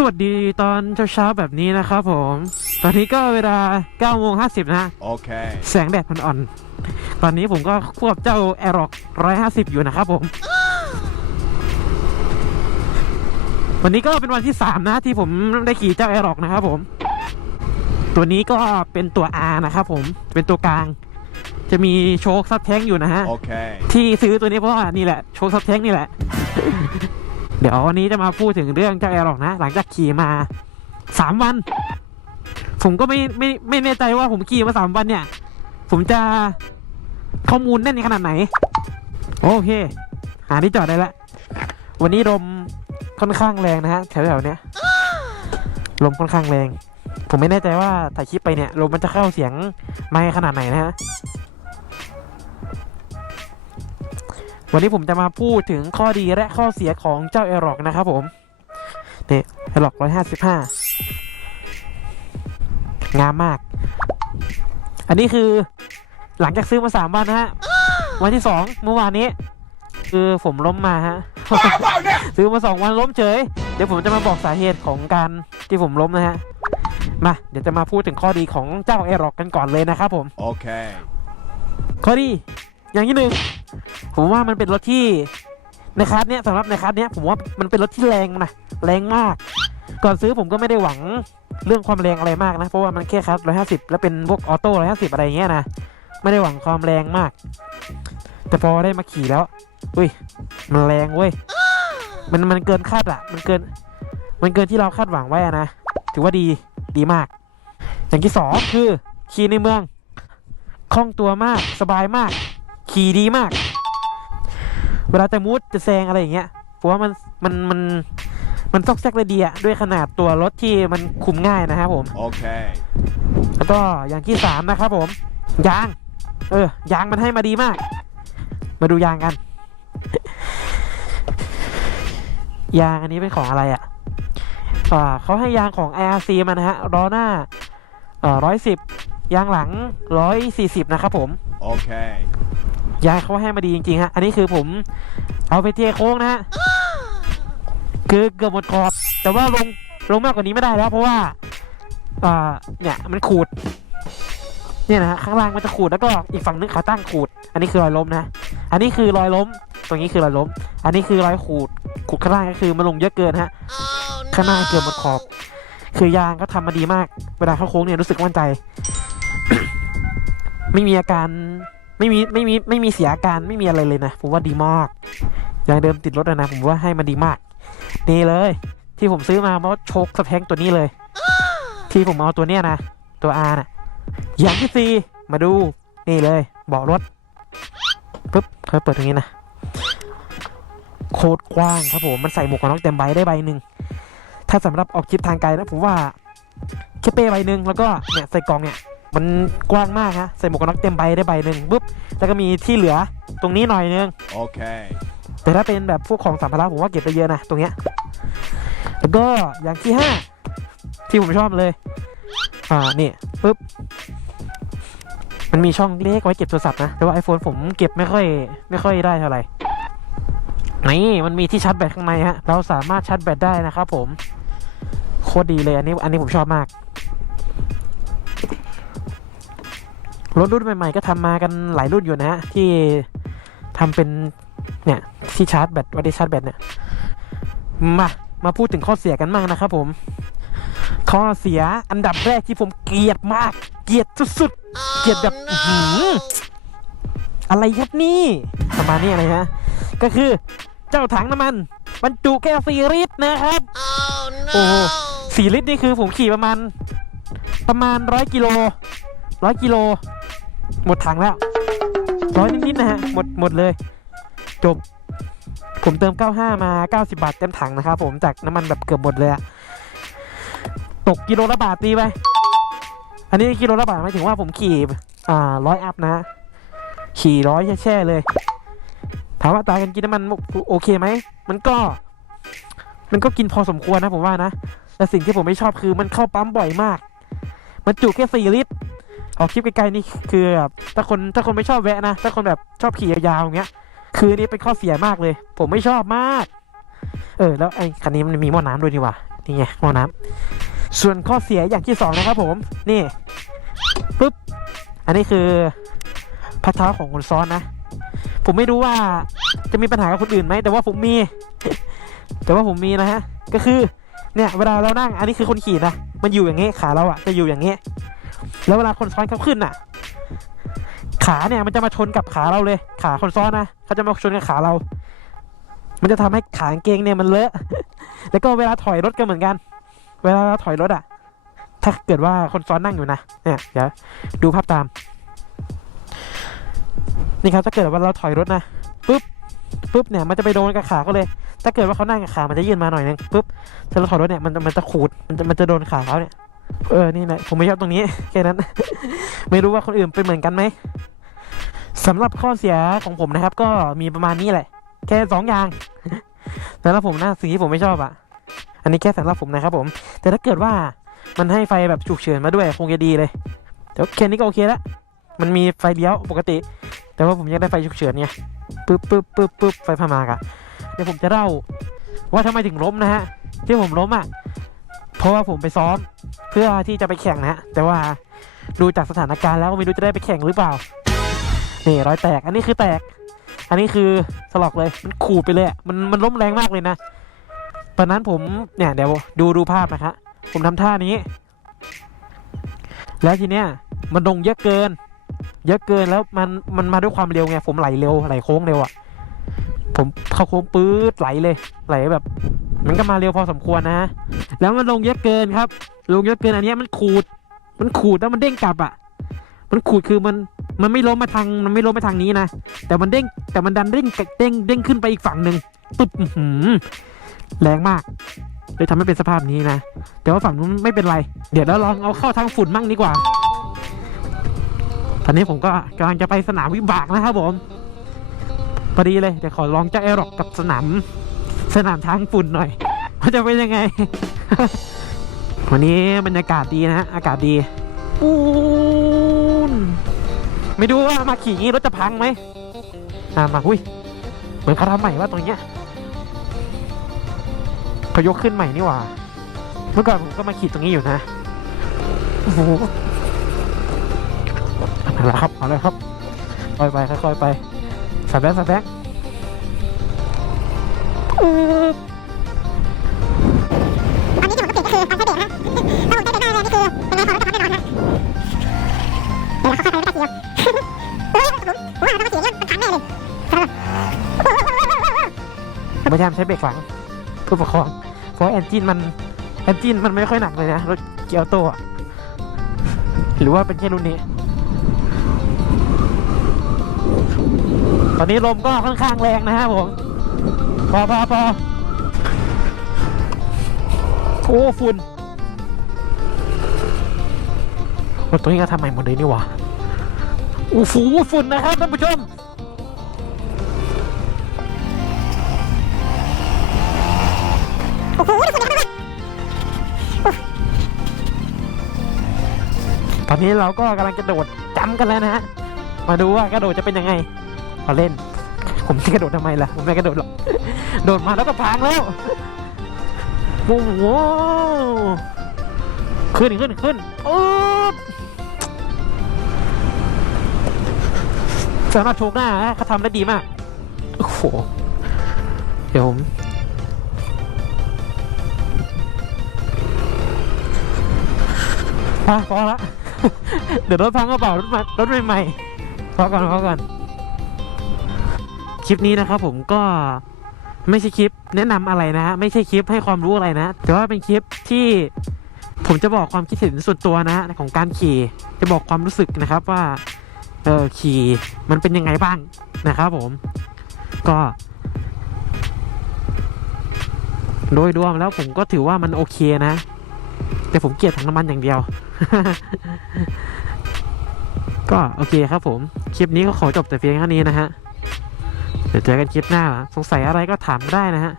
สวัสดีตอนเช้าๆแบบนี้นะครับผม ตอนนี้ก็เวลา9โมง50 นะ Okay. แสงแดดมันอ่อน ตอนนี้ผมก็ควบเจ้าแอร็อก150 อยู่นะครับผม วันนี้ก็เป็นวันที่ 3 นะที่ผมได้ขี่เจ้าแอร็อกนะครับผม ตัวนี้ก็เป็นตัว R นะครับผม เป็นตัวกลาง จะมีโชคซับแท้งอยู่นะฮะ Okay. ที่ซื้อตัวนี้เพราะว่านี่แหละ โชคซับแท้งนี่แหละ เดี๋ยววันนี้จะมาพูดถึงเรื่องเจ้าแอร์หรอกนะ หลังจากขี่มาสามวัน ผมก็ไม่ไม่ไม่แน่ใจว่าผมขี่มาสามวันเนี่ย ผมจะข้อมูลแน่นขนาดไหน โอเค หาที่จอดได้ละ วันนี้ลมค่อนข้างแรงนะฮะแถวๆเนี้ยลมค่อนข้างแรง ผมไม่แน่ใจว่าถ่ายคลิปไปเนี่ยลมมันจะเข้าเสียงไม่ขนาดไหนนะฮะ วันนี้ผมจะมาพูดถึงข้อดีและข้อเสียของเจ้าเอร็อกนะครับผมนี่เอร็อกร้อยห้าสิบห้างามมาก อันนี้คือหลังจากซื้อมาสามวันนะฮะ วันที่สองเมื่อวานนี้ คือผมล้มมาฮะ ซื้อมาสองวันล้มเฉย เดี๋ยวผมจะมาบอกสาเหตุของการที่ผมล้มนะฮะ มา เดี๋ยวจะมาพูดถึงข้อดีของเจ้าเอร็อกกันก่อนเลยนะครับผม Okay. ข้อดี อย่างที่หนึ่งผมว่ามันเป็นรถที่ในคัสเนี้ยสำหรับในคัสเนี้ยผมว่ามันเป็นรถที่แรงนะแรงมาก ก่อนซื้อผมก็ไม่ได้หวังเรื่องความแรงอะไรมากนะ เพราะว่ามันแค่คัสร้อยห้าสิบแล้วเป็นพวกออโต้ร้อยห้าสิบอะไรเงี้ยนะไม่ได้หวังความแรงมาก แต่พอได้มาขี่แล้วอุ้ยมันแรงเว้ยมันมันเกินคาดอะมันเกิน มันเกินที่เราคาดหวังไว้อะนะถือว่าดีดีมาก อย่างที่สองคือขี่ในเมืองคล่องตัวมากสบายมาก ขี่ดีมาก เวลาจะมูดจะแซงอะไรอย่างเงี้ยผมว่ามันมันมันมันซอกแซกเลยดีอะด้วยขนาดตัวรถที่มันคุมง่ายนะครับผม Okay. แล้วก็อย่างที่สามนะครับผมยาง เออยางมันให้มาดีมาก มาดูยางกัน ยางอันนี้เป็นของอะไรอะ่ะอ่าเขาให้ยางของ IRC มานะฮะล้อหน้าเอ่อร้อยสิบยางหลังร้อยสี่สิบนะครับผม Okay. ยางเขาให้มาดีจริงๆฮะ อันนี้คือผมเอาไปเทโค้งนะฮะ คือเกือบหมดขอบ แต่ว่าลงลงมากกว่านี้ไม่ได้แล้ว เพราะว่าอ่าเนี่ยมันขูด เนี่ยนะฮะข้างล่างมันจะขูดแล้วก็อีกฝั่งนึงขาตั้งขูด อันนี้คือรอยล้มนะ อันนี้คือรอยล้ม ตรงนี้คือรอยล้ม อันนี้คือรอยขูด ขูดข้างล่างก็คือมันลงเยอะเกินฮะ ข้างหน้าเกือบหมดขอบ คือยางก็ทำมาดีมาก เวลาเข้าโค้งเนี่ยรู้สึกมั่นใจ ไม่มีอาการ ไม่มีไม่มีไม่มีเสียอาการไม่มีอะไรเลยนะ ผมว่าดีมาก อย่างเดิมติดรถนะ ผมว่าให้มันดีมาก นี่เลย ที่ผมซื้อมาเพราะโชคสแพงตัวนี้เลย ที่ผมเอาตัวเนี้ยนะ ตัว R น่ะอย่างที่สี่มาดูนี่เลยเบาะรถปุ๊บเขาเปิดตรงนี้นะโคตรกว้างครับผมมันใส่หมวกกันน็อกเต็มใบได้ใบหนึ่งถ้าสำหรับออกทริปทางไกลนะผมว่าแค่เป้ใบหนึ่งแล้วก็เนี่ยใส่กล่องเนี่ย มันกว้างมากฮะใส่หมวกกันน็อกเต็มใบได้ใบหนึ่งปุ๊บแล้วก็มีที่เหลือตรงนี้หน่อยนึง Okay. แต่ถ้าเป็นแบบพวกของสัมภาระผมว่าเก็บไปเยอะนะตรงเนี้ยแล้วก็อย่างที่ห้าที่ผมชอบเลย อ่านี่ปุ๊บมันมีช่องเล็กไว้เก็บโทรศัพท์นะแต่ว่า iPhone ผมเก็บไม่ค่อย ไม่ค่อยได้เท่าไหร่นี่มันมีที่ชาร์จแบตข้างในฮะเราสามารถชาร์จแบตได้นะครับผมโคตรดีเลยอันนี้อันนี้ผมชอบมาก รถรุ่นใหม่ๆ ก็ทำมากันหลายรุ่นอยู่นะฮะที่ทำเป็นเนี่ยที่ชาร์จแบตไว้ที่ชาร์จแบตเนี่ยมามาพูดถึงข้อเสียกันบ้างนะครับผม ข้อเสียอันดับแรกที่ผมเกลียดมาก เกลียดสุดๆ เกลียดแบบอื้อหืออะไรครับนี่ประมาณนี้อะไรฮะก็คือเจ้าถังน้ำมันบรรจุแค่สี่ลิตรนะครับ โอ้โหสี่ลิตรนี่คือผมขี่ประมาณ ประมาณร้อยกิโลร้อยกิโล หมดถังแล้วร้อยนิดๆนะฮะหมดหมดเลย จบ ผมเติม 95 มา 90 บาทเต็มถังนะครับผมจากน้ำมันแบบเกือบหมดเลยอะตกกิโลละบาทตีไปอันนี้กิโลละบาทหมายถึงว่าผมขี่อ่าร้อยอัพนะ ขี่ร้อยแช่เลย ถามว่าตายกันกินน้ำมันโอเคไหมมันก็ มันก็กินพอสมควรนะผมว่านะแต่สิ่งที่ผมไม่ชอบคือมันเข้าปั๊มบ่อยมาก มันจุแค่สี่ลิตร ออกคลิปไกลๆนี่คือแบบถ้าคนถ้าคนไม่ชอบแวะนะ ถ้าคนแบบชอบขี่ยาวๆอย่างเงี้ย คือนี่เป็นข้อเสียมากเลย ผมไม่ชอบมาก เออ แล้วไอ้คันนี้มันมีหม้อน้ำด้วยนี่หว่านี่ไงหม้อน้ำส่วนข้อเสียอย่างที่สองนะครับผม นี่ปุ๊บ อันนี้คือพักเท้าของคนซ้อนนะ ผมไม่รู้ว่าจะมีปัญหากับคนอื่นไหม แต่ว่าผมมี แต่ว่าผมมีนะฮะ ก็คือ เนี่ย เวลาเรานั่ง อันนี้คือคนขี่นะ มันอยู่อย่างเงี้ขาเราอะจะอยู่อย่างเงี้ แล้วเวลาคนซ้อนเขาขึ้นอะขาเนี่ยมันจะมาชนกับขาเราเลย ขาคนซ้อนนะเขาจะมาชนกับขาเรา มันจะทำให้ขากางเกงเนี่ยมันเลอะ แล้วก็เวลาถอยรถก็เหมือนกัน เวลาเราถอยรถอะถ้าเกิดว่าคนซ้อนนั่งอยู่นะ เนี่ยเดี๋ยวดูภาพตาม นี่ครับถ้าเกิดว่าเราถอยรถนะปุ๊บปุ๊บเนี่ยมันจะไปโดนกับขาเขาเลย ถ้าเกิดว่าเขานั่งกับขา มันจะยื่นมาหน่อยนึงปุ๊บถ้าเราถอยรถเนี่ยมันจะมันจะขูด มันจะมันจะโดนขาเขาเนี่ย เออ นี่แหละ ผมไม่ชอบตรงนี้ แค่นั้น ไม่รู้ว่าคนอื่นเป็นเหมือนกันไหมสำหรับข้อเสียของผมนะครับ ก็มีประมาณนี้แหละ แค่สองอย่างสำหรับผมนะสิ่งที่ผมไม่ชอบอะ อันนี้แค่สำหรับผมนะครับผม แต่ถ้าเกิดว่ามันให้ไฟแบบฉุกเฉินมาด้วยคงจะดีเลยแต่แค่นี้ก็โอเคละมันมีไฟเลี้ยวปกติ แต่ว่าผมอยากได้ไฟฉุกเฉินไงปึ๊บปึ๊บปึ๊บปึ๊บไฟพามากอะเดี๋ยวผมจะเล่าว่าทำไมถึงล้มนะฮะ ที่ผมล้มอะ เพราะว่าผมไปซ้อม พื่อที่จะไปแข่งนะฮะแต่ว่าดูจากสถานการณ์แล้วไม่รู้จะได้ไปแข่งหรือเปล่า นี่รอยแตก อันนี้คือแตก อันนี้คือสลอกเลย มันขูดไปเลยมันมันล้มแรงมากเลยนะ ตอนนั้นผมเนี่ยเดี๋ยวดูดูภาพนะครับผมทำท่านี้ แล้วทีเนี้ยมันลงเยอะเกิน เยอะเกินแล้วมันมันมาด้วยความเร็วไง ผมไหลเร็วไหลโค้งเร็วอะ่ะ ผมเข้าโค้งปื๊ดไหลเลย ไหลแบบ มันก็มาเร็วพอสมควรนะ แล้วมันลงเยอะเกินครับ ลงเยอะเกินอันนี้มันขูด มันขูดแล้วมันเด้งกลับอะ มันขูดคือมันมันไม่ล้มมาทางมันไม่ล้มมาทางนี้นะแต่มันเด้งแต่มันดันเด้งเด้งเด้งขึ้นไปอีกฝั่งหนึ่งปึ๊บหือแรงมากเลยทำให้เป็นสภาพนี้นะแต่ว่าฝั่งนู้นไม่เป็นไร เดี๋ยวเราลองเอาเข้าทางฝุ่นมั่งดีกว่า ตอนนี้ผมก็กำลังจะไปสนามวิบากนะครับผมพอดีเลยเดี๋ยวขอลองเจ้าแอร์ร็อกกับสนามสนามทางฝุ่นหน่อยว่าจะเป็นยังไง วันนี้บรรยากาศดีนะฮะอากาศดีปูนไม่ดูว่ามาขี่งี้รถจะพังไหมอ่ามาอุ้ยเหมือนเขาทำใหม่ว่าตรงเนี้ยเขายกขึ้นใหม่นี่หว่า เมื่อก่อนผมก็มาขี่ตรงนี้อยู่นะโอ้โหเอาละครับเอาเลยครับค่อยไปค่อยไปสแบงสแบง ช้เบรกหลังเพื่อประคองเพราะแอนจินมันแอนจินมันไม่ค่อยหนักเลยนะรถเกียร์ออโตะหรือว่าเป็นแค่รุ่นนี้ ตอนนี้ลมก็ค่อนข้างแรงนะฮะผมพอพอพอโอ้ฝุ่นรถตัวนี้ก็ทำใหม่หมดเลยนี่ว่าโอ้โหฝุ่นนะครับท่านผู้ชม โอ้โหนี่คุณยังไม่ว่าตอนนี้เราก็กำลังจะโดดจำกันแล้วนะฮะ มาดูว่ากระโดดจะเป็นยังไงขอเล่น ผมจะกระโดดทำไมล่ะ ผมไม่กระโดดหรอก โดดมาแล้วก็พังแล้ว โอ้โห ขึ้นขึ้นขึ้นโอ้สำหรับโชกหน้าเขาทำได้ดีมาก โอ้โห เดี๋ยวผม พอพอละ เดี๋ยวรถพังก็เปล่ารถใหม่รถใหม่ๆพอก่อนพอก่อน คลิปนี้นะครับผมก็ไม่ใช่คลิปแนะนำอะไรนะฮะไม่ใช่คลิปให้ความรู้อะไรนะ แต่ว่าเป็นคลิปที่ผมจะบอกความคิดเห็นส่วนตัวนะ ของการขี่จะบอกความรู้สึกนะครับว่าเออขี่มันเป็นยังไงบ้างนะครับผม ก็ โดยรวมแล้วผมก็ถือว่ามันโอเคนะ แต่ผมเกลียดถังน้ำมันอย่างเดียว ก็โอเคครับผม คลิปนี้ก็ขอจบแต่เพียงเท่านี้นะฮะ เดี๋ยวเจอกันคลิปหน้า สงสัยอะไรก็ถามได้นะฮะ